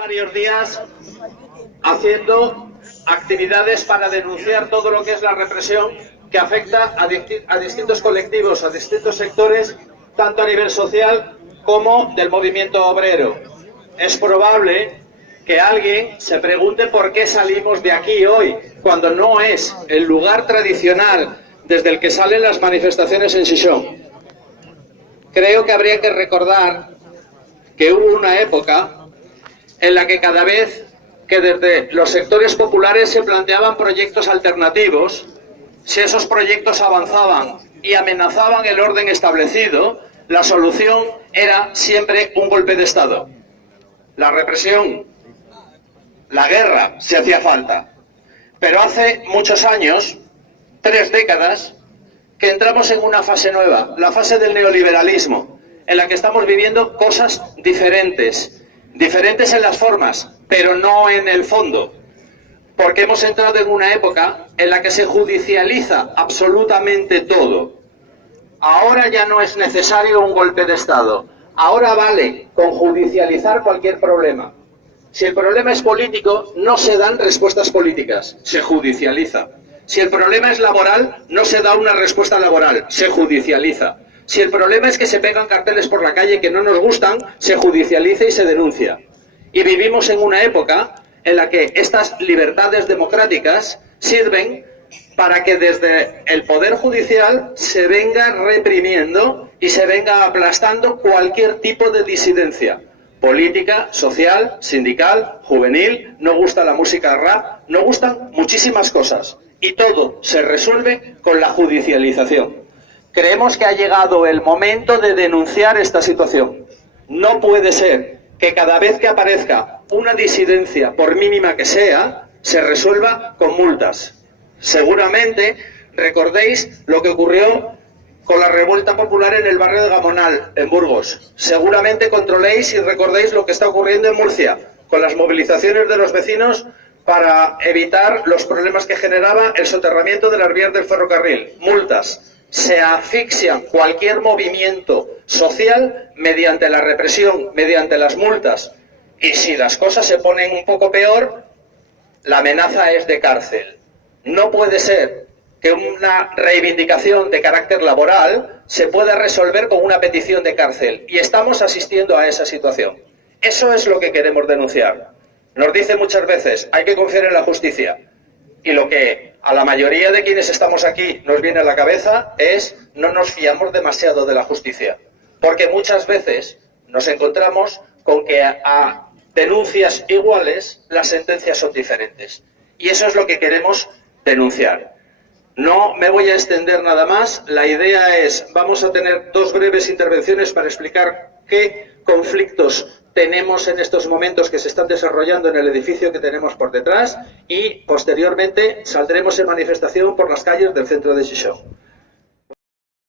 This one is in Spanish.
varios días haciendo actividades para denunciar todo lo que es la represión que afecta a distintos colectivos, a distintos sectores, tanto a nivel social como del movimiento obrero. Es probable que alguien se pregunte por qué salimos de aquí hoy, cuando no es el lugar tradicional desde el que salen las manifestaciones en Xixón. Creo que habría que recordar que hubo una época en la que cada vez que desde los sectores populares se planteaban proyectos alternativos, si esos proyectos avanzaban y amenazaban el orden establecido, la solución era siempre un golpe de Estado. La represión, la guerra, si hacía falta. Pero hace muchos años, 3 décadas, que entramos en una fase nueva, la fase del neoliberalismo, en la que estamos viviendo cosas diferentes en las formas, pero no en el fondo, porque hemos entrado en una época en la que se judicializa absolutamente todo. Ahora ya no es necesario un golpe de Estado, ahora vale con judicializar cualquier problema. Si el problema es político, no se dan respuestas políticas, se judicializa. Si el problema es laboral, no se da una respuesta laboral, se judicializa. Si el problema es que se pegan carteles por la calle que no nos gustan, se judicializa y se denuncia. Y vivimos en una época en la que estas libertades democráticas sirven para que desde el Poder Judicial se venga reprimiendo y se venga aplastando cualquier tipo de disidencia. Política, social, sindical, juvenil, no gusta la música rap, no gustan muchísimas cosas. Y todo se resuelve con la judicialización. Creemos que ha llegado el momento de denunciar esta situación. No puede ser que cada vez que aparezca una disidencia, por mínima que sea, se resuelva con multas. Seguramente recordéis lo que ocurrió con la revuelta popular en el barrio de Gamonal, en Burgos. Seguramente controléis y recordéis lo que está ocurriendo en Murcia, con las movilizaciones de los vecinos para evitar los problemas que generaba el soterramiento de las vías del ferrocarril. Multas. Se asfixian cualquier movimiento social mediante la represión, mediante las multas. Y si las cosas se ponen un poco peor, la amenaza es de cárcel. No puede ser que una reivindicación de carácter laboral se pueda resolver con una petición de cárcel. Y estamos asistiendo a esa situación. Eso es lo que queremos denunciar. Nos dicen muchas veces, hay que confiar en la justicia. Y lo que a la mayoría de quienes estamos aquí nos viene a la cabeza es no nos fiamos demasiado de la justicia. Porque muchas veces nos encontramos con que a denuncias iguales las sentencias son diferentes. Y eso es lo que queremos denunciar. No me voy a extender nada más. La idea es, vamos a tener 2 breves intervenciones para explicar qué conflictos tenemos en estos momentos que se están desarrollando en el edificio que tenemos por detrás y posteriormente saldremos en manifestación por las calles del centro de Xixón.